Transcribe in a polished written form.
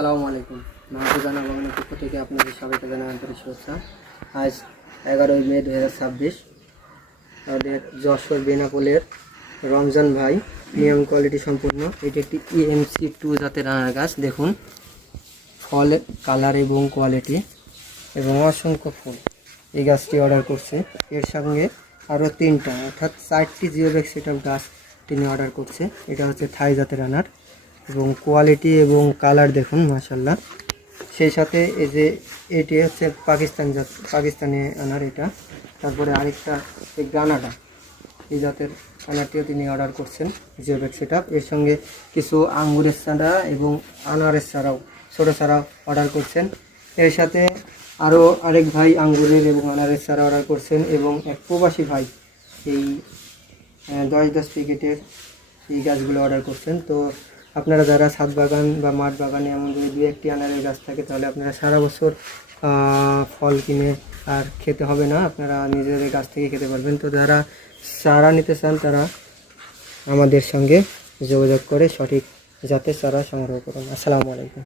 আসসালামু আলাইকুম। মাহফুজানা বাগানের পক্ষ থেকে আপনাদের সবাইকে জানাই আন্তরিক শুভেচ্ছা। আজ 11ই মে 2026 আমাদের যশোর বেনাপোলের রমজান ভাই প্রিমিয়াম কোয়ালিটি সম্পূর্ণ এটি একটি EMC2 জাতের আনার গাছ। দেখুন ফল, কালার এবং কোয়ালিটি এবং অসংখ্য ফুল। এই গাছটি অর্ডার করছে, এর সঙ্গে আরও 3টা অর্থাৎ 4টি জিওব্যাগ সেটআপ গাছ তিনি অর্ডার করছে। এটা হচ্ছে থাই জাতের আনার এবং কোয়ালিটি এবং কালার দেখুন মাশাআল্লাহ। সেই সাথে এই যে এটি হচ্ছে পাকিস্তানি আনার এটা। তারপরে আরেকটা এই গানাটা, এই জাতের আনারটিও তিনি অর্ডার করছেন জিওব্যাগ সেটআপ। এর সঙ্গে কিছু আঙ্গুরের চারা এবং আনারের চারাও, ছোটো চারাও অর্ডার করছেন। এর সাথে আরও আরেক ভাই আঙ্গুরের এবং আনারের চারা অর্ডার করছেন এবং এক প্রবাসী ভাই এই 10 প্যাকেটের এই গাছগুলো অর্ডার করছেন। তো আপনারা যারা ছাদ বাগান বা মাঠ বাগানে এমন যদি 2-1টি আনারের গাছ থাকে তাহলে আপনারা সারা বছর ফল কিনে আর খেতে হবে না, আপনারা নিজেদের গাছ থেকে খেতে পারবেন। তো যারা চারা নিতে চান তারা আমাদের সঙ্গে যোগাযোগ করে সঠিক জাতের চারা সংগ্রহ করুন। আসসালামু আলাইকুম।